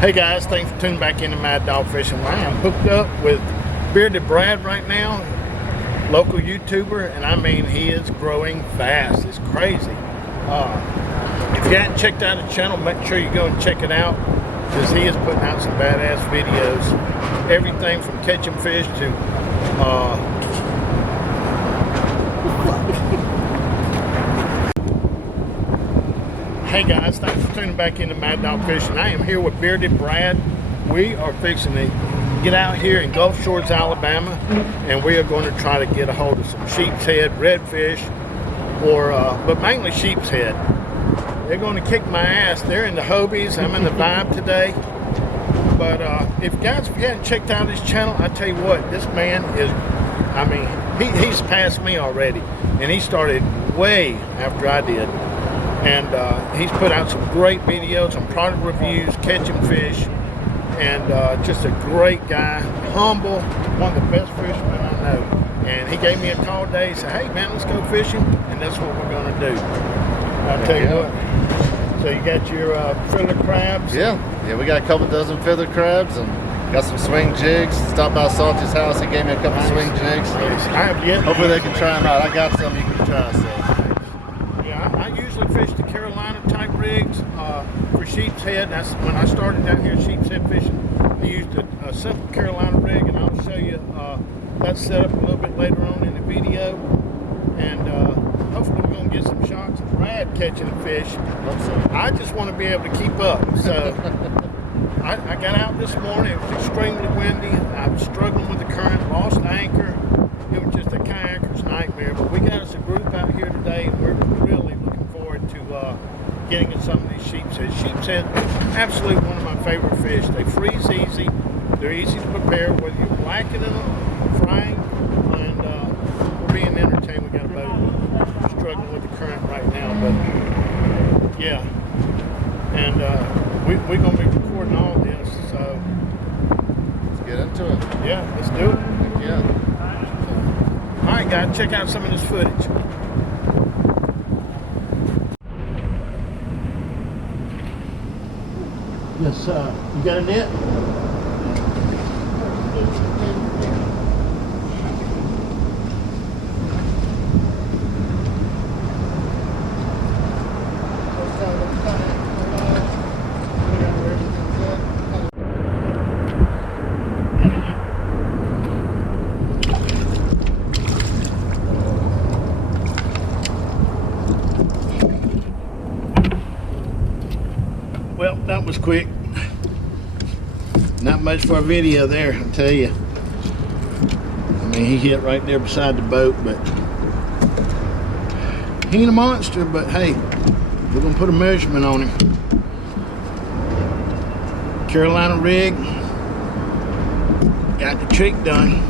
Hey guys, thanks for tuning back into Mad Dog Fishing. I am hooked up with Bearded Brad right now, local YouTuber, and I mean he is growing fast. It's crazy. If you haven't checked out his channel, make sure you go and check it out because he is putting out some badass videos. Everything from catching fish to Hey guys, thanks for tuning back into Mad Dog Fishing. I am here with Bearded Brad. We are fixing to get out here in Gulf Shores, Alabama, and we are going to try to get a hold of some sheepshead, redfish, but mainly sheepshead. They're going to kick my ass. They're in the Hobies. I'm in the Vibe today. But if you haven't checked out his channel, I tell you what, this man is, I mean, he's passed me already, and he started way after I did. And he's put out some great videos on product reviews, catching fish, and just a great guy, humble, one of the best fishermen I know. And he gave me a call today. He said, "Hey man, let's go fishing," and that's what we're going to do. I'll tell you what. So you got your feather crabs? Yeah, we got a couple dozen feather crabs and got some swing jigs. Stopped by Salty's house. He gave me a couple swing jigs. Nice. I have yet. Hopefully they can try them out. I got some you can try. So. I usually fish the Carolina type rigs for sheepshead. That's when I started down here sheepshead fishing. I used a simple Carolina rig, and I'll show you that setup a little bit later on in the video. And hopefully we're going to get some shots of Brad catching a fish. I just want to be able to keep up. So I got out this morning. It was extremely windy. I was struggling with the current, lost anchor. It was just a kayaker's nightmare. But we got us a group out here today, and we're really looking forward to getting in some of these sheepshead. Sheepshead, absolutely one of my favorite fish. They freeze easy. They're easy to prepare, whether you're blackening them, frying, and we're being entertained. We got a boat struggling with the current right now, but yeah. And we're going to be recording all of this, so let's get into it. Yeah, let's do it. Yeah. All right, guys, check out some of this footage. Yes, you got a net? Well, that was quick. Not much for a video there, I'll tell you. I mean, he hit right there beside the boat, but he ain't a monster, but hey, we're gonna put a measurement on him. Carolina rig, got the trick done.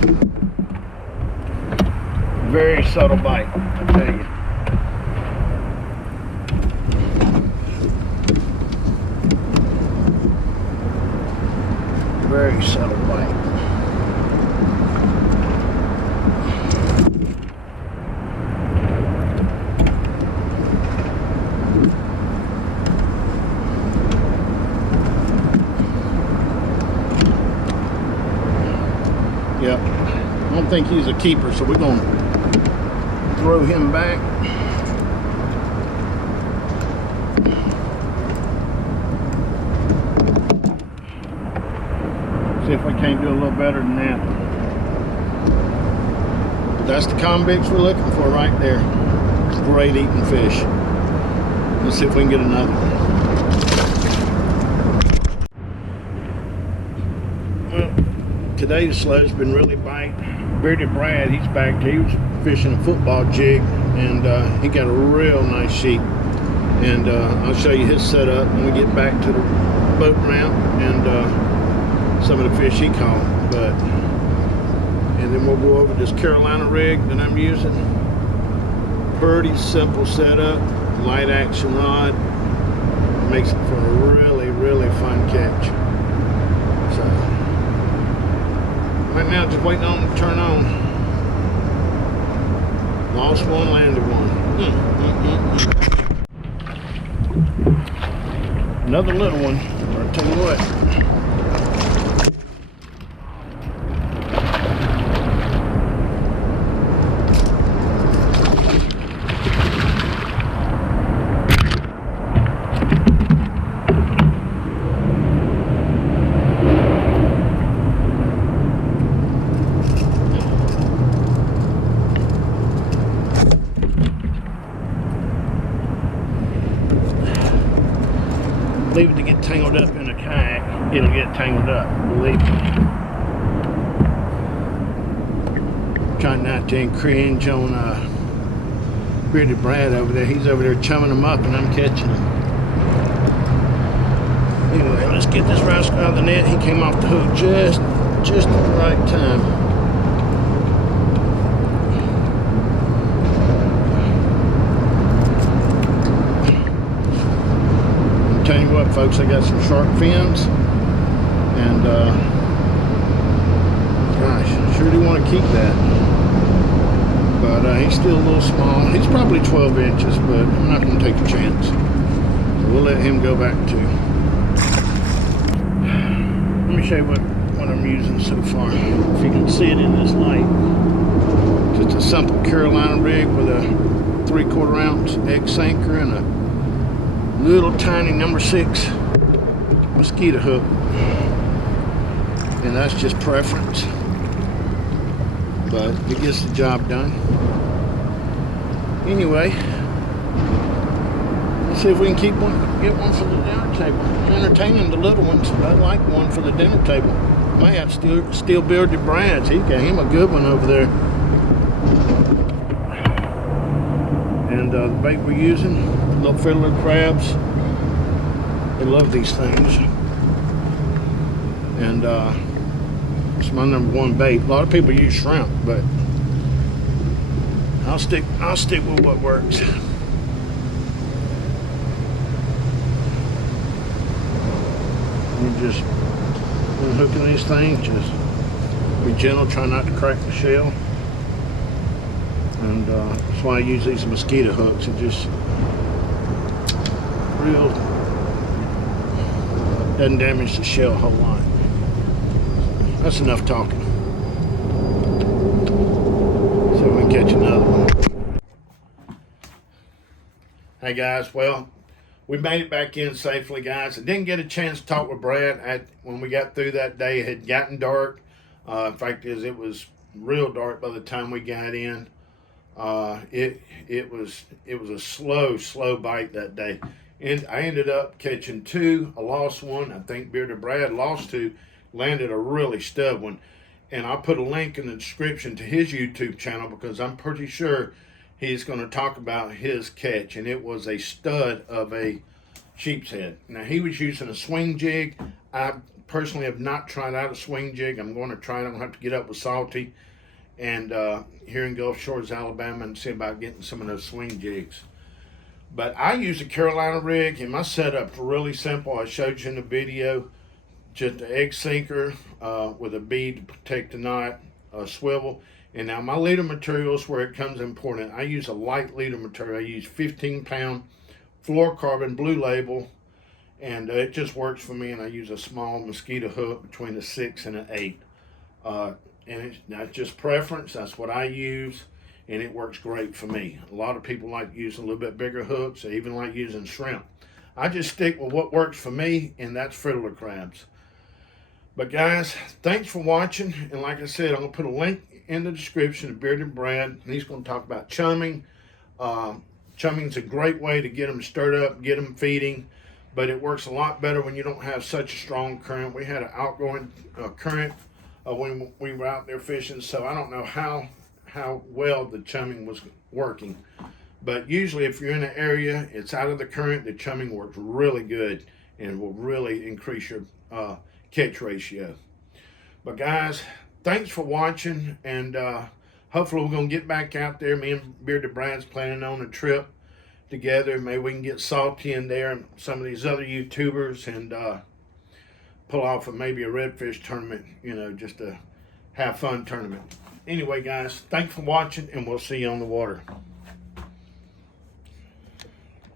Very subtle bite, I'll tell you. Very subtle bite. Yep. I don't think he's a keeper, so we're going to throw him back. See if we can't do a little better than that. But that's the convicts we're looking for right there. Great eating fish. Let's see if we can get another one. Well, today's slud's been really biting. Bearded Brad, he's back there. He was fishing a football jig, and he got a real nice sheep. And I'll show you his setup when we get back to the boat ramp and some of the fish he caught. And then we'll go over this Carolina rig that I'm using. Pretty simple setup, light action rod. Makes it for a really, really fun catch. So right now, just waiting on it to turn on. Lost one, landed one. Another little one. I'll tell you what. Leave it to get tangled up in a kayak, it'll get tangled up, believe me. Trying not to infringe on Bearded Brad over there. He's over there chumming them up and I'm catching them. Anyway, let's get this rascal out of the net. He came off the hook just at the right time. Tell you what, folks, I got some shark fins, and gosh, sure do want to keep that, but he's still a little small. He's probably 12 inches, but I'm not going to take a chance, so we'll let him go back too. Let me show you what I'm using so far, if you can see it in this light. Just a simple Carolina rig with a 3/4 ounce egg sinker and a little tiny number 6 mosquito hook, and that's just preference, but it gets the job done. Anyway, let's see if we can get one for the dinner table. Entertaining the little ones. I like one for the dinner table. May have steel bearded Brads. He got him a good one over there. And the bait we're using, little fiddler crabs. They love these things, and it's my #1 bait. A lot of people use shrimp, but I'll stick with what works. We're just unhooking these things. Just be gentle, try not to crack the shell, and that's why I use these mosquito hooks. It just real doesn't damage the shell a whole lot. That's enough talking. So we can catch another one. Hey guys, well, we made it back in safely, guys. I didn't get a chance to talk with Brad when we got through that day. It had gotten dark. In fact, it was real dark by the time we got in. It was a slow bite that day. And I ended up catching 2. I lost 1. I think Bearded Brad lost 2. Landed a really stud one. And I'll put a link in the description to his YouTube channel because I'm pretty sure he's going to talk about his catch. And it was a stud of a sheepshead. Now, he was using a swing jig. I personally have not tried out a swing jig. I'm going to try it. I'm going to have to get up with Salty and here in Gulf Shores, Alabama, and see about getting some of those swing jigs. But I use a Carolina rig, and my setup's really simple. I showed you in the video, just an egg sinker with a bead to protect the knot, a swivel. And now my leader material is where it comes important. I use a light leader material. I use 15-pound fluorocarbon blue label, and it just works for me. And I use a small mosquito hook between a 6 and an 8. And that's just preference. That's what I use. And it works great for me. A lot of people like using a little bit bigger hooks. They even like using shrimp. I just stick with what works for me, and that's fiddler crabs. But guys, thanks for watching. And like I said, I'm going to put a link in the description of Bearded Brad. And he's going to talk about chumming. Chumming's a great way to get them stirred up, get them feeding. But it works a lot better when you don't have such a strong current. We had an outgoing current when we were out there fishing, so I don't know how well the chumming was working, but usually if you're in an area it's out of the current, the chumming works really good and will really increase your catch ratio. But guys, thanks for watching, and hopefully we're going to get back out there. Me and Bearded Brad's planning on a trip together. Maybe we can get Salty in there and some of these other YouTubers and pull off maybe a redfish tournament, just a have fun tournament. Anyway, guys, thanks for watching, and we'll see you on the water.